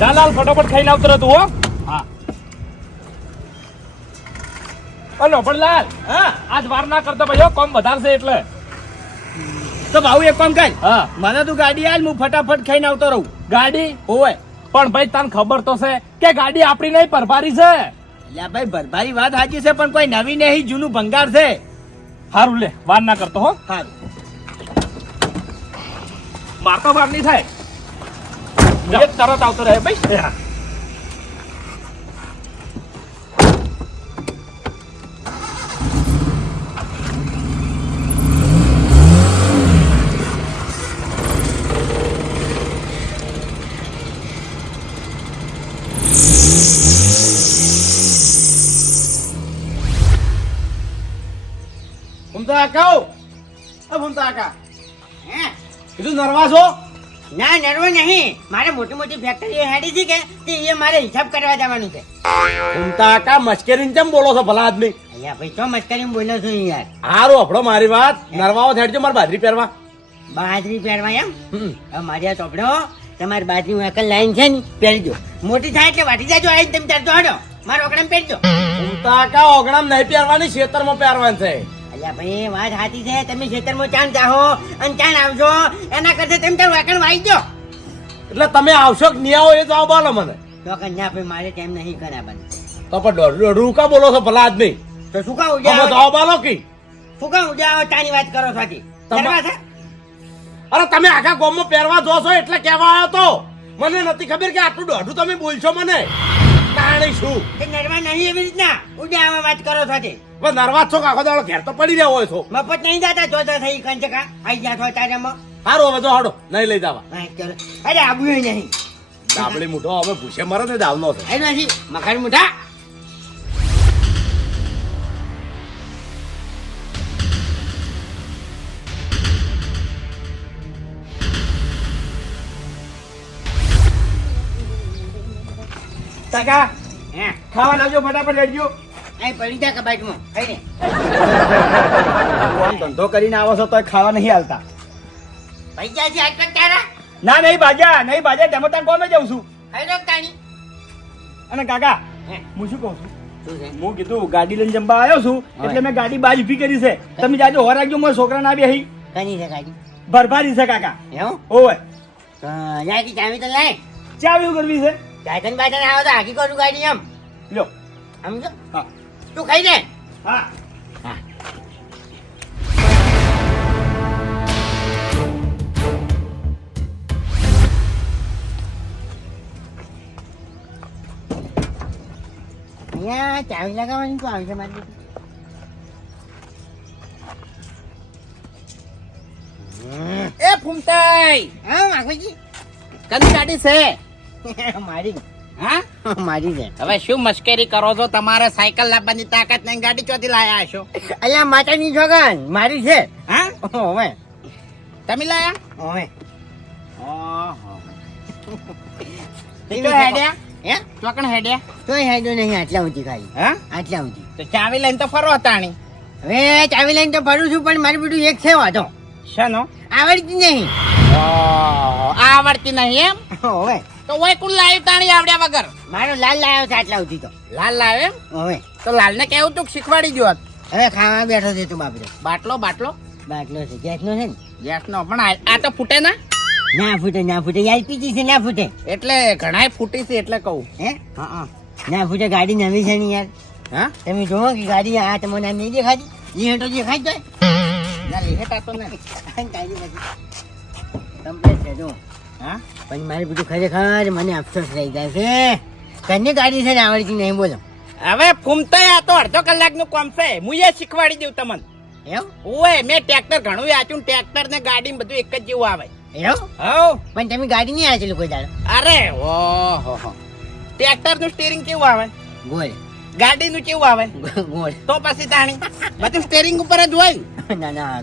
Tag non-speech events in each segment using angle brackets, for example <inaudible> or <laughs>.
જા લાલ ફટાફટ ખાઈને આવતો રહે હો. હા. હલો પણ લાલ હા. આજ વાર ના કરતો ભાઈ હો, કોમ વધારશે એટલે. તો ભાવ એક કામ કર. હા. મને તું ગાડી આલ હું ફટાફટ ખાઈને આવતો રહું. ગાડી? હોય પણ ભાઈ તને ખબર તો છે કે ગાડી આપણી નહીં પરભારી છે. એટલે ભાઈ ભરભારી વાત સાચી છે પણ કોઈ નવી નહીં જૂનું ભંગાર છે. હારું લે વાર ના કરતો હો. સારું મારતો વાર નહીં થાય. એ જ તરત આવતો રહે ભાઈ હા. ભૂમતા કાકા ઓ ભૂમતા કાકા હે? કીધું નરવા છો ના નરવો નહીં. મારે મોટી મોટી ફેક્ટરી હેડી છે કે તે એ મારે હિસાબ કરવા જવાનું છે. ભૂમતા કા મશ્કરીને કેમ બોલો છો ભલા આદમી? અહીંયા ભાઈ તો મસ્કરી બોલ્યો છું યાર. હારો આપણો મારી વાત. નરવાઓ થેડજો મારે બાજરી પહેરવા. બાજરી પહેરવા એમ? મારી આ ચોપડો તમારી બાજરી એકલ લાઈન છે ને પહેરજો. મોટી થાય એટલે વાટી જાજો આવીને તમે ચાલતો હડો. મારો ઓગણામ પહેરજો. ભૂમતા કા ઓગણામ નહીં પહેરવાની ખેતરમાં પહેરવાની છે. અલ્યા ભાઈ વાત સાચી છે. તમે ખેતરમાં ચાંદ જાહો અને ચાંદ આવજો. એના કરતા તમે તાર વાકણ વાઈ ગયો. એટલે તમે આવશો કે નહીં આવો એ જવાબ બોલો મને. તો કન્યા ભાઈ મારે ટાઈમ નહીં કરાવવાનું. તો પણ રૂકા બોલો છો ભલા આદમી તો શું કામ તમે તો આવો બોલો કે? શું કામ ઉડ્યા ચાની વાત કરો સાચી અરે તમે આખા ગામમાં પહેરવા જોશો એટલે કહેવા આવ્યો તો. મને નથી ખબર કે આટલું દોઢું તમે બોલશો મને. તાણી શું તે નરવા નહીં એવી રીતના? ઉડ્યા વાત કરો છો હજી. હવે નરવા છો આખો દાડો ઘેર તો પડી રહ્યો હોય છો? મફત નહીં જાતા? જોતા થઈ કંચકા આઈ ગયા છો હવે જો હાડો નહીં લઈ જવા. અરે આબુ નહીં. ડાબડી મૂઠો હવે ભૂસે મરે ને દાવનો છે. એ નથી મકાન મુઠા. કાકા હે ખાવા લાવજો ફટાફટ લેજો અહીં પડી જા કબાટમાં. ખાઈ ધંધો કરીને આવો છો તો ખાવા નહીં હાલતા. છે આટલા તારા? ના નહીં ભાજ્યા નહીં ભાજ્યા તમે ત્યાં કોમે જાઉં છું. તાણી અને કાકા હે. શું કહું છું? હું કીધું ગાડી લઈને જમવા આવ્યો છું એટલે મેં ગાડી બાજ ઊભી કરી છે. તમે જાજો હોર રાખજો મારા છોકરા ના બેહી કની છે ગાડી. ભરભારી છે કાકા. તો લાગી ચાવી તો લાય. ચાવી કરવી છે. ગાયકન બાજન આવો તો હાકી કરું ગાડી એમ લ્યો સમજો હા તું ખાઈ લે હા હા અહીંયા ચાવી લગાવવાની તો આવશે મારી બેટી. એ ફૂમતાઈ હા માગુજી કની ગાડી છે <laughs> મારી. હા? <laughs> મારી છે. હવે શું મશ્કરી કરો છો? તમારે સાયકલ લાવવાની તાકાત નહીં ગાડી ચોથી લાયા હશો. અહીંયા માતાની છોકન મારી છે. હા? <laughs> તમે લાયા? ઓવે ઓહો. કેવી તો છે? હેડ્યા? હે? ચોકણ હેડ્યા? તોય હેડ્યો નહીં આટલા ઊંચી ખાઈ. હા? આટલા ઊંચી તો ચાવી લઈને તો ફરો તાણી હવે ચાવી લઈને તો ફરું છું પણ મારી બેટું એક છે વાંધો. શાનો? આવડતી નહીં. આવડતી નહીં એમ? ઓવે તો ઓય કુલ લાવ્યું તાણી આવડ્યા વગર. મારો લાલ લાવ્યો છે આટલા સુધી તો. લાલ લાવે એમ? હવે. તો લાલને કેવું તું? શીખવાડી ગયો. હવે ખાવા બેઠો છે તું બાપરે. બાટલો બાટલો? બાટલો છે. ગેસનો છે ને? ગેસનો. પણ આ તો ફૂટે ના? ના ફૂટે ના ફૂટે. એલપીજી છે ના ફૂટે. એટલે ઘણાય ફૂટી છે એટલે કહું. હે? હા ના ફૂટે ગાડી નવી છે ને યાર. હા? તમે જોવો કે ગાડી આ તમને આ નહીં દેખાતી. એ હેઠો દેખાય જાય. ના લીહેટા તો નહીં ગાડી બધી કમ્પ્લીટ છે જો હા? પણ મારે બધું ખરેખર મને અફસોસ રહી જાય છે. તને ગાડી છે ને આવડતી નહીં બોલો. હવે ફૂમતા આ તો અડધો કલાકનું કામ છે. હું એ શીખવાડી દઉં તમને. એવું? ઓય મેં ટ્રેક્ટર ઘણું વાંચ્યું ટ્રેક્ટર ને ગાડી બધું એક જ જેવું આવે. એવું? હો પણ તમે ગાડી નહીં આવે કોઈ દાડો? અરે ઓહો ટ્રેક્ટરનું સ્ટીરિંગ કેવું આવે? ગોળ ગાડી નું કેવું આવે? ગોળ તો પછી તાણી. બધું સ્ટીરિંગ ઉપર જ હોય. <laughs> ના ના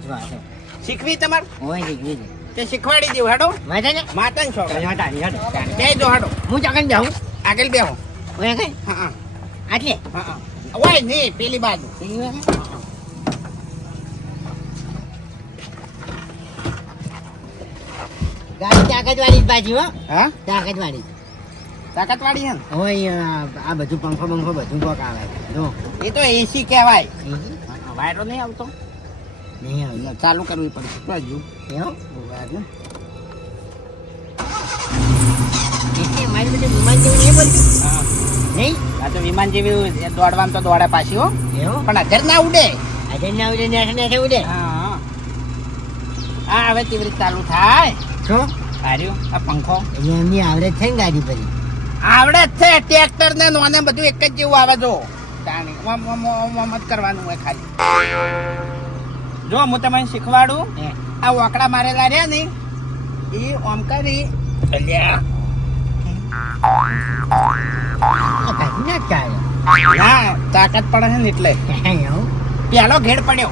શીખવી તમારે? હોય શીખવી તે શીખવાડી દઉં હેડો. માતા ને માતા છોકરા હટાડી હટો બે જો હેડો. હું ચાકન જાઉં આગળ બેહો. ઓય કઈ હા હા. આટલે? હા હા. ઓયની પેલી બાજુ. પેલી બાજુ? ગાડી તાકાત વાળી જ બાજી હો. હા? તાકાત વાળી તાકાત વાળી હે ને હોય આ બધું પંખો બંખો બધું કોક આવે. જો. એ તો એસી? કહેવાય વાયરો નહીં આવતો? ચાલુ કરવી પડશે તો હજુ વિમાન જેવું દોડવાનું તો દોડે પાછી હો. પણ અધર ના ઉડે. આજે ના ઉડે ને ને ઉડે? હા. હવે કેવી રીતે ચાલુ થાય? શું સારું આ પંખો? એમની આવડે છે ને ગાડી પર આવડે જ છે. ટ્રેક્ટર ને નોને બધું એક જ જેવું આવે જો. તાણી. ઓમ ઓમ ઓમ ઓમ જ કરવાનું હોય ખાલી. જો હું તમને શીખવાડું. આ ઓકડા મારેલા રહ્યા ને એ ઓમ કરી. તાકાત પડે છે ને એટલે. પેલો ઘેડ પડ્યો.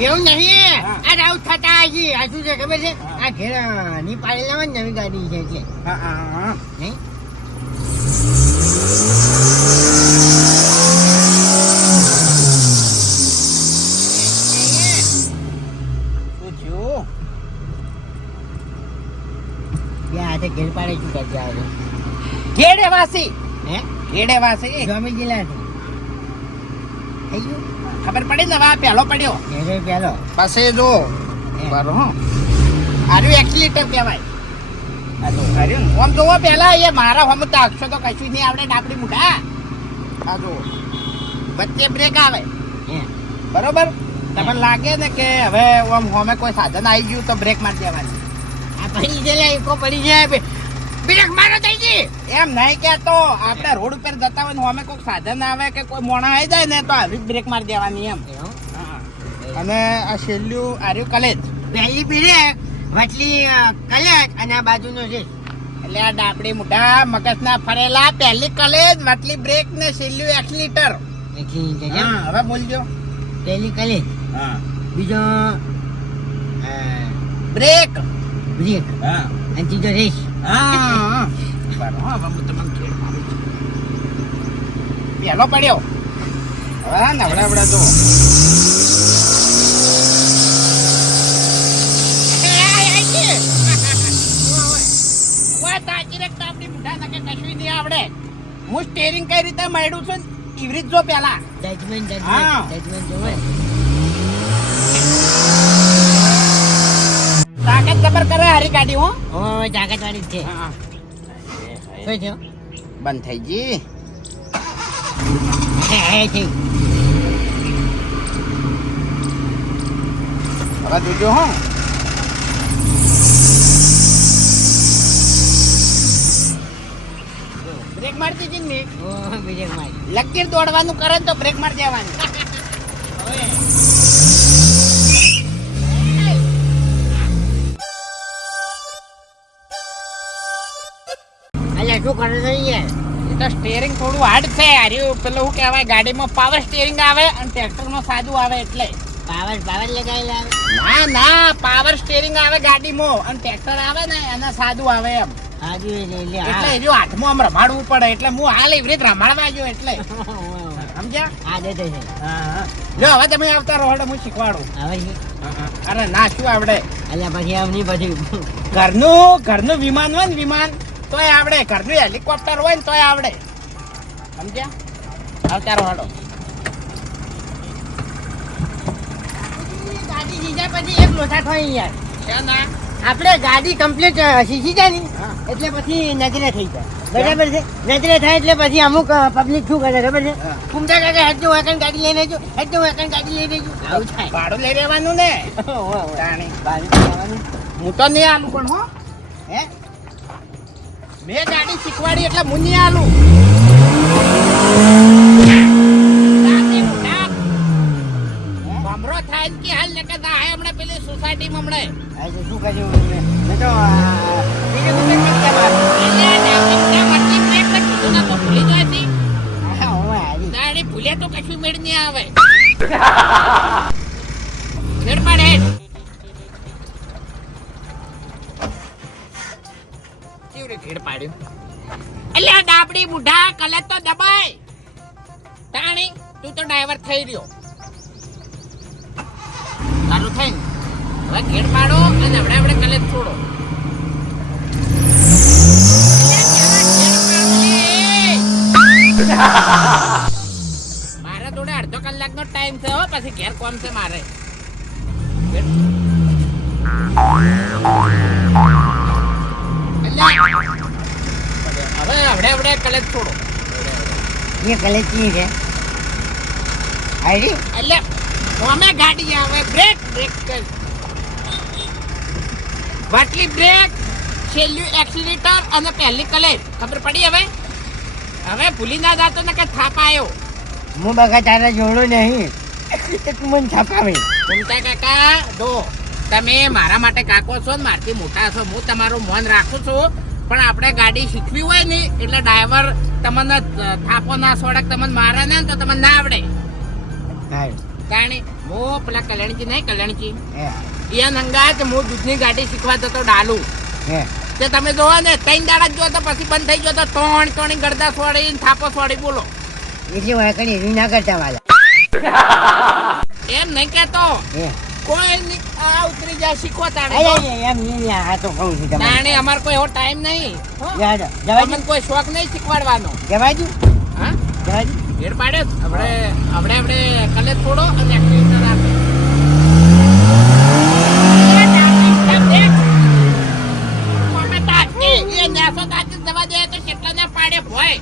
એવું નહીં આ રાઉ થતા હજી હજુ છે ખબર છે? આ ઘેરની પાડેલા નવી ગાડી છે એટલે. હા હા હા. નહીં વાસી હે? ઘેડે વાસી જમી ગયેલા થઈ ગયું? ખબર પડી ને પેલો પડ્યો. ઘેરે પેલો પાસે જો. બરો હો. આર્યું એક્સિલેટર કહેવાય. આમ જોવો પહેલા એ મારા હમ તો અક્ષો તો કશું નહીં આવડે ડાબડી મુઢા. આ જો વચ્ચે બ્રેક આવે. હે. બરોબર? તમને લાગે ને કે હવે આમ હોમે કોઈ સાધન આવી ગયું તો બ્રેક મારી દેવાની. આ પડી ગયેલા એકો પડી જાય. બ્રેક મારો થઈ ગઈ. એમ નહીં કેતો આપણે રોડ ઉપર જતા હોય ને અમે કોઈ સાધન આવે કે કોઈ મોણા આવી જાય ને તો આવી બ્રેક મારી દેવાની એમ. અને આ છેલ્લું આર્યું કલેજ. પહેલી બ્રેક વચલી કલેજ અને આ બાજુનો છે એટલે આ ડાબડી મોઢા મગજના ફરેલા પહેલી કલેજ વટલી બ્રેક ને છેલ્લું એક્સિલેટર હવે બોલજો. પહેલી કલેજ. હા. બીજો બ્રેક. બ્રેક. હા. અને ત્રીજો રેસ. હા હા હવે હું તમને ખેડ. પહેલો પડ્યો હવે નવડા વડા તો હું સ્ટેરિંગ કઈ રીતે મળ્યું છું એવી રીતે જો પેલા. જજમેન્ટ. જજમેન્ટ જજમેન્ટ જોવે. ખબર કરે હારી ગાડી હું. ઓ જાગત વાળી છે. શું થયું? બંધ થઈ ગઈ. હે, હે, થયું. હવે જોજો હો. બ્રેક મારતી હતી ને ઓ બ્રેક મારી. લકીર દોડવાનું કરે ને તો બ્રેક મારી દેવાની. <laughs> શું કરે છે એ તો સ્ટેરિંગ થોડું હાર્ડ છે હાર્યું પેલું શું કહેવાય? ગાડીમાં પાવર સ્ટેરિંગ આવે અને ટ્રેક્ટરમાં સાદું આવે એટલે. પાવર પાવર લગાવેલા ના ના પાવર સ્ટેરિંગ આવે ગાડીમાં અને ટ્રેક્ટર આવે ને એના સાદું આવે એમ. એટલે એટલે એટલે હા. જો હાથમાં આમ રમાડવું પડે એટલે હું હાલ એવી રીતે રમાડવા ગયો એટલે. <laughs> સમજ્યા? આ દે જો હવે તમે આવતા રહો હું શીખવાડું. હવે અરે ના શું આવડે? અલ્યા પછી આમની પછી ઘરનું ઘરનું વિમાન હોય ને વિમાન તોય આવડે ઘરનું હેલિકોપ્ટર હોય ને તોય આવડે. સમજ્યા? આવતા રહો ગાડી જીજા પછી એક લોટા થાય યાર. ના? આપણે ગાડી કમ્પ્લીટ શીખી જાય ને એટલે પછી નજરે થઈ જાય. બરાબર છે? નજરે થાય એટલે પછી અમુક પબ્લિક શું કરે ખબર છે? હા. કુમતા કાકા હેડ હું એકણ ગાડી લઈને જો હેડ હું એકણ ગાડી લઈને જો આવું થાય. ભાડું લઈ રહેવાનું ને? <laughs> હું તો નહીં આલું પણ હો. હે? મેં ગાડી શીખવાડી એટલે મુની નહીં આલું ભમરો થાય કે હાલ નકર ના આય હમણાં પેલી સોસાયટીમાં હમણાં આ તો શું કર્યું મેં? મેં તો બીજે. એટલે ડાબી બ્રેક પર કીધું ના તો ભૂલી જાય છે. હા. દાડી ભૂલ્યા તો કશું મેળ નહીં આવે <laughs> પાડ્યું. એટલે ડાબડી બુઢા કલે તો દબાય. તાણી તું તો ડ્રાઈવર થઈ રહ્યો. ચાલુ થઈ હવે ઘેડ પાડો અને હમણાં આપણે કલે છોડો. મારે જોડે અડધો કલાકનો ટાઈમ છે હો પછી ઘેર કોમ છે મારે. અલ્યા, પડી હવે? હવે ભૂલી ના જાતો ને કે થાપ આવ્યો હું બગા નહીં. તું મને છાપાવે ચિંતા કાકા તમે મારા માટે કાકો છો ને મારથી મોટા છો હું તમારું મન રાખું છું. પણ આપણે ગાડી શીખવી હોય નહીં એટલે ડ્રાઈવર તમને થાપો ના સોડક તમને મારે ને તો તમને ના આવડે. કારણે હું પેલા કલ્યાણજી નહીં કલ્યાણજી. એ નંગા કે હું દૂધની ગાડી શીખવા જતો ડાલુ. તે તમે જોવો ને ત્રણ દાડા જો તો પછી બંધ થઈ ગયો તો ત્રણ ત્રણ ગરદા સોડી થાપો સોડી બોલો. એટલે વાંકણી ના કરતા વાલા. એમ નહીં કેતો કોઈ નહીં ઉતરી જાય શીખો તાણે. તો કહું કોઈ એવો ટાઈમ નહીં. જવાય મને કોઈ શોખ નહીં શીખવાડવાનો. જવાય હા? જવાય ભેડ પાડે આપણે આપણે આપણે કલે થોડો અને એક્ટિવિટી રાખે. દવા દે તો કેટલા ના પાડે ભોય.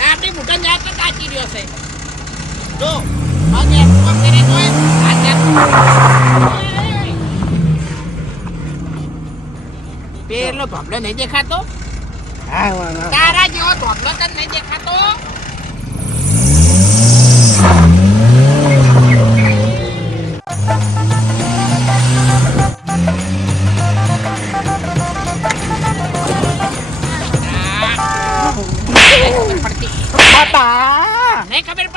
દાટી ભૂટન રહ્યો છે. જો. પેલો ધોબલો નહીં દેખાતો? તારા જેવો ધોબલો તને નહીં દેખાતો? નહીં ખબર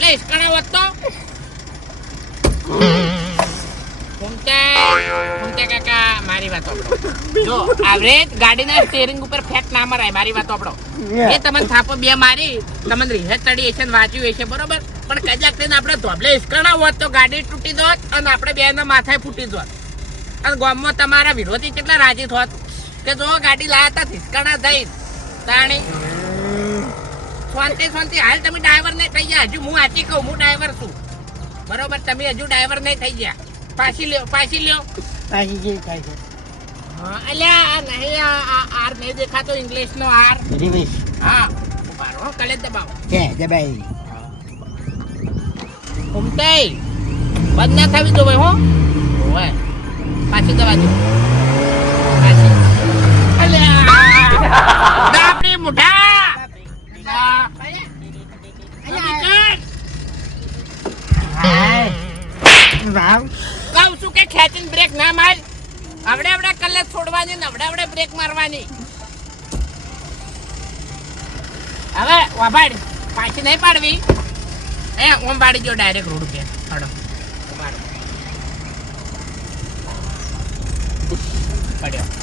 ધોબલે હિસકાણા હોત તો? ઘૂમતે ઘૂમતે કાકા મારી વાત જો આવરેજ ગાડીના સ્ટીયરિંગ ઉપર ફેટ ના મરાય મારી વાત સાંભળો એ તમને થાપો બે મારી તમને રીહે ચડી હશે વાંચ્યું હશે બરોબર? પણ કદાચ તેને આપણે ધોબલે હિસકાણા હોત તો ગાડી તૂટી દોત અને આપણે બેના માથાએ ફૂટી દોત અને ગામમાં તમારા વિરોધી કેટલા રાજી થોત? કે જો ગાડી લાયા તા હિસકાણા થઈ તાણી શાંતિ શાંતિ. હાલ તમે ડ્રાઈવર નહીં થઈ ગયા. હજુ હું હાચી કહું હું ડ્રાઈવર છું. બરોબર? તમે હજુ ડ્રાઈવર નહીં થઈ ગયા. પાછી લ્યો પાછી લ્યો. પાછી જે થાય છે અલ્યા નહીં આ આર નહીં દેખાતો ઇંગ્લિશ નો આર. રિવિશ હા મારો કલે દબાવો. કે દબાઈ. ઉમતાઈ બંધ ના થવી તો ભાઈ હો. ઓય પાછી દવા દો. પાછી. અલ્યા દાપડી મુઠા. મારવાની. હવે વાભાડ પાછી નહીં પાડવી. એ ઓમ પાડી રોડ ઉપર પડ્યો.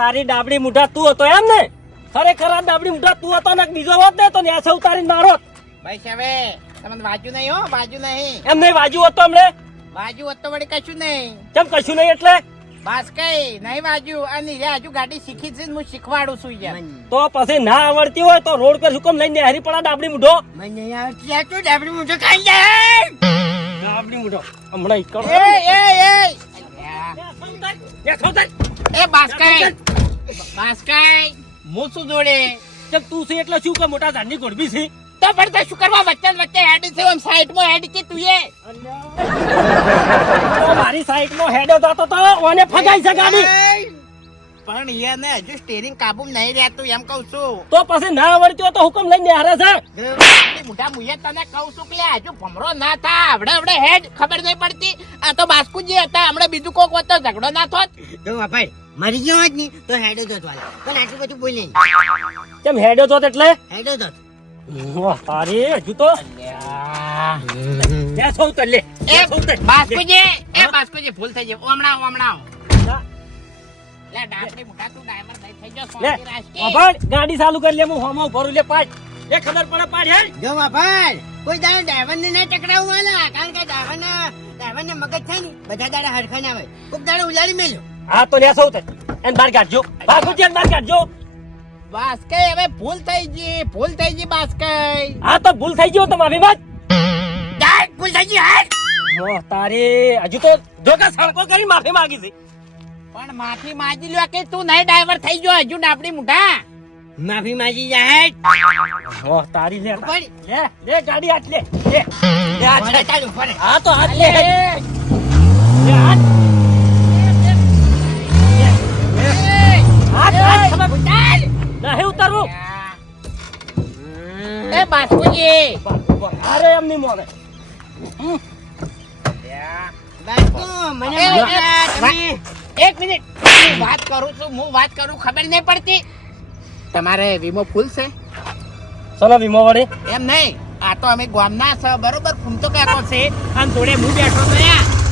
તારી ડાબડી મુઢા તું હતો એમ ને? ખરેખર આ ડાબડી મુઢા તું હતો ને? બીજો હોત ને તો ન્યાસે ઉતારી મારો ભાઈ સાહેબ તમને વાજુ નહીં હો વાજુ નહીં. એમ નહીં વાજુ હતો હમણે વાજુ હતો વળી કશું નહીં. કેમ કશું નહીં એટલે? બસ કઈ નહીં વાજુ અને હજુ ગાડી શીખી છે હું શીખવાડું છું યાર. તો પછી ના આવડતી હોય તો રોડ પર હુકમ લઈને હેરી પડા ડાબડી મુઢો? નહીં આવડતી આ તું ડાબડી મુઢો ખાઈ જાય ડાબડી મુઢો. હમણાં એ એ એ. એ એ બાસ્કાઈ બાસ્કાઈ હું જોડે? ચક તું છે એટલે શું કે મોટા ધાનની ગોળબી છે? તો પણ તે શું કરવા વચ્ચે વચ્ચે હેડ છે એમ સાઈડમાં હેડ છે તું એ? મારી સાઈડ નો હેડ હતો તો ઓને ફગાઈ છે ગાડી. પણ યાર ને હજુ સ્ટેરિંગ કાબુ નહીં રહેતું એમ કઉ છું. તો પછી ના આવડતું તો હુકમ લઈને હારે છે મોટા મુયે તને કહું છું કે હજુ ભમરો ના થા. આવડે આવડે હેડ ખબર નહીં પડતી. આ તો બાસ્કુજી હતા હમણાં બીજું કોક હતો ઝઘડો ના થોત. જો ભાઈ મરી ગયો જ નહીં તો હેડો જોત વાલે પણ આટલું બધું બોલે નહીં. કેમ હેડો તો એટલે? હેડો જોત વાહ, તારી હજુ તો? લે સૌ તો લે એ બાસ્કુજી એ બાસ્કુજી ભૂલ થઈ જાય ઓમણા ઓમણા લે ડાકડી મોટા તું ડાયમંડ નહીં થઈ ગયો સોની રાજકી અભણ, ગાડી ચાલુ કરી લે હું હોમો ભરું લે પાડ. એ ખબર પડે પાડ હેડ જો કોઈ દાડો ડ્રાઈવરને નહીં ટકરાવવું વાલા કારણ કે ડ્રાઈવરના ડ્રાઈવરને મગજ થાય ને બધા દાડા હરખા ના હોય. કોક દાડો ઉલાડી મેલ્યો. હા તો લે સૌ તો. એને બહાર કાઢજો. બાપુજી એને બહાર કાઢજો. બાસ્કઈ હવે ભૂલ થઈ ગઈ ભૂલ થઈ ગઈ બાસ્કે હા તો ભૂલ થઈ ગયો તો માફી માંગ ડાય ભૂલ થઈ ગઈ ઓહ, તારી હજુ તો જોકા સડકો કરી માફી માંગી છે. પણ માફી માંગી લ્યો કે તું નહીં ડ્રાઈવર થઈ ગયો હજુ ડાબડી મુઠા માફી માંગી જાય ઓ તારી લે લે લે ગાડી આટલે લે લે. આ હા તો હાથ એમ તમે એક મિનિટ. વાત કરું છું હું વાત કરું ખબર નહીં પડતી. તમારે વીમો ફૂલ છે? ચલો વીમો વડે. એમ નહીં. આ તો અમે ગામના છે બરોબર ફૂમતો કાકો છે. અને જોડે હું બેઠો તો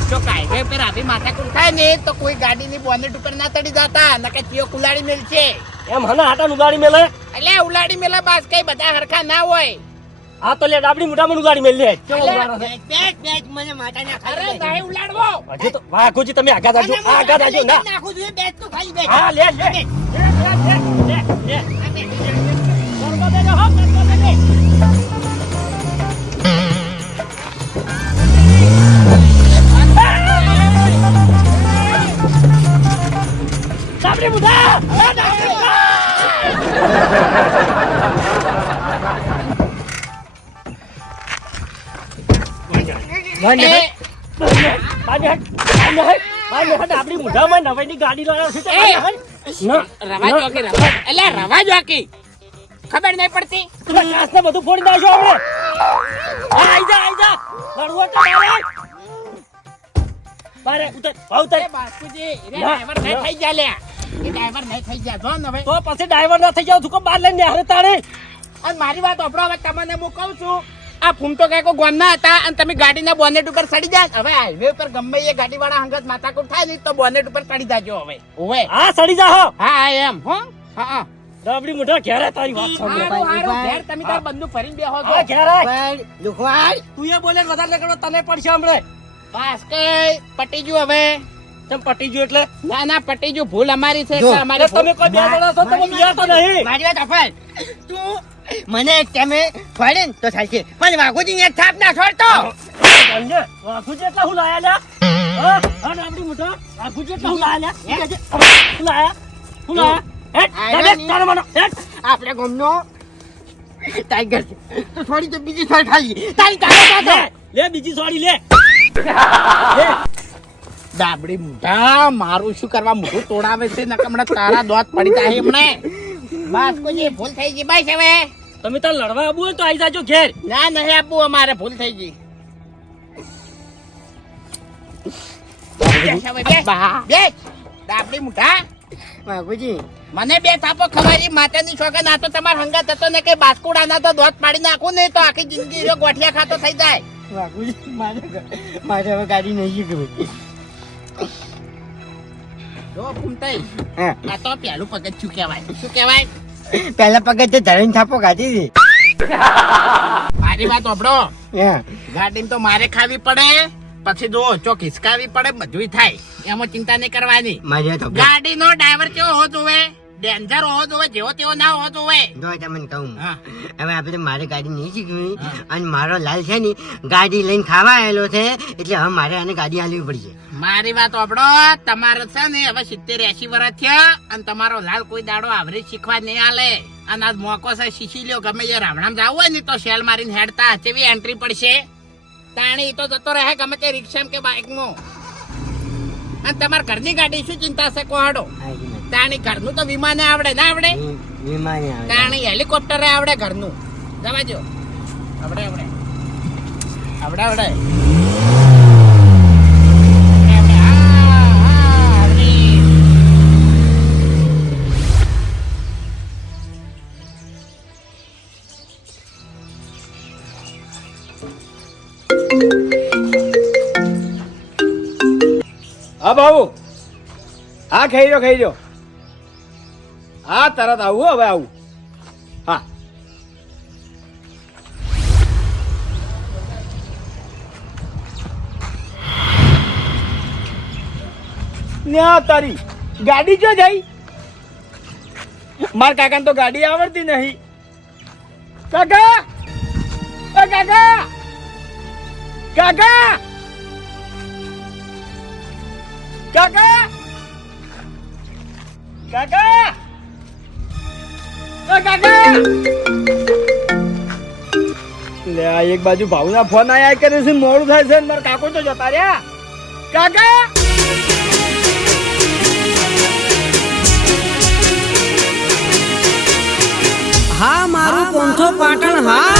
જો હાઈવે પર આવી માથાકૂટ થાય ને તો કોઈ ગાડીની બોનેટ ઉપર ના ચડી જતા નકે ચિયો કુલાડી મેલશે. એમ હના હાટા ઉગાડી મેલે? એટલે ઉલાડી મેલા બાસ કઈ બધા હરખા ના હોય. આ તો લે ડાબડી મોઢામાં ઉગાડી મેલ લે. બેસ, બેસ, મને માથાને અરે ભાઈ નહીં ઉલાડવો. હજુ તો વાઘોજી તમે આગા દાજો આગા દાજો ના. નાખું છું, બેસ તું ખાલી બેસ. હા લે લે. લે લે લે લે ગરબા દેજો હો ગરબા દેજો ડાબડી મોઢા ડાબડી મોઢા <laughs> આપણી મોઢામાં ગાડી હટ. ના રવા ખબર નહીં પડતી? કાચને બધું ફોડી નાખો આપણે આઈ જા આઈ જા. લડવો તો બારે ઉતર ઉતર. બાસ્કુજી ડ્રાઈવર નહીં થઈ જા લે. ડ્રાઈવર નહીં થઈ જા જો ને તો પછી ડ્રાઈવર ના થઈ જાવ તું કો બાર લઈને હારે તારે અને મારી વાત હવે તમને હું કહું છું આ ફૂમતો કાકો ગોમના હતા અને તમે ગાડીના બોનેટ ઉપર ચડી જાય હવે હાઈવે ઉપર ગમે એ ગાડી વાળા હંગત માથાકૂટ થાય ને તો બોનેટ ઉપર ચડી જાજો હવે. ઓવે હા ચડી જા હા હા એમ હો. હા હા. રબડી મોઢા ઘેરે તારી વાત સાંભળે. હારું, ઘેર તમે તાર બંદૂક ફરીને બેહો છો ઘેરે પણ તું એ બોલે વધારે નીકળો તને પણ સાંભળે બસ કે પટી ગયું હવે. તમ પટી ગયું એટલે? ના ના પટી ગયું ભૂલ અમારી છે એટલે અમારી તમે કોઈ બે જણા છો તમે બીજા તો નહીં. મારી વાત અફાઈ તું મને તમે ફળે ને તો છે. પણ વાઘુજી ને થાપ ના છોડતો. વાઘુજી એટલા હું લાયા લ્યા? હા? હા રબડી વાઘુજી એટલા હું લાયા લ્યા? છે? હું લાયા? હું લાયા? હેટ આ હેટ, નહીં. તારે મને. હેટ. આપણે ગામનો ટાઈગર છે. તો થોડી તો બીજી થોડી ખાલી તારી તારે લે બીજી સોડી લે. દાબડી મોટા મારું શું કરવા? મોઢું તોડાવે છે નકર હમણાં તારા દોત પડી જાય એમને? બસ કોઈ ભૂલ થઈ ગઈ. બસ હવે તમે તાર લડવા આવું હોય તો આવી જાજો ઘેર. ના નહીં આપવું અમારે ભૂલ થઈ ગઈ. મને બે થાપો ખવારી માતાની આ તો તમારા હંગાત હતો ને કે બાસ્કુડાના તો દોત પાડી નાખું ને તો આખી જિંદગી જો ગોઠિયા ખાતો થઈ જાય. વાઘોજી મારે મારે હવે ગાડી નહીં શીખવી જો ફૂમતાઈ હા. આ તો પેલું પગથિયું કહેવાય. શું કહેવાય? પહેલા પગે તે ધરણ થાપો કાઢી હતી. મારી વાત આપડો ગાડી તો મારે ખાવી પડે પછી જો ચો ખિસકાવી પડે બધું થાય. એમાં ચિંતા નહીં કરવાની. મારી નો ડ્રાઈવર કેવો હોવો હોય ડેન્જર હોવો જોવે જેવો તેવો ના હોવો જોવે જો તમને કહું. હા. હવે આપણે મારે ગાડી નહીં શીખવી અને મારો લાલ છે ને ગાડી લઈને ખાવા આવેલો છે એટલે હવે મારે આને ગાડી આલવી પડશે મારી વાત આપડો તમારે છે ને હવે સિત્તેર એસી વર્ષ થયા અને તમારો લાલ કોઈ દાડો આવરી શીખવા નહીં આલે. અને આજ મોકો છે શીખી લ્યો. ગમે જે રાવણામ જવું હોય ને તો શેલ મારીને હેડતા. જેવી એન્ટ્રી પડશે. તાણી તો જતો રહે. ગમે તે રિક્ષામાં કે બાઇકમાં અને તમારા ઘરની ગાડી શું ચિંતા છે કોહાડો? તાણી ઘરનું તો વિમાને આવડે ના આવડે? તાણી હેલિકોપ્ટરે આવડે ઘરનું. જવાજો આવડે આવડે. આવડે આવડી. હા હા, ખાઈ જો ખાઈ રહ્યો હા, તરત આવું, હવે આવું. હા. ન્યા તારી ગાડી જો જઈ. માર કાકાને તો ગાડી આવડતી નહીં. કાકા! કાકા! કાકા! કાકા! કાકા! કાકા! લે, આ એક બાજુ ભાવના ફોન આયા કરે છે, મોડું થાય છે મારા કાકો તો જતા રહ્યા. કાકા! હા, મારું પોંથો પાટણ, હા.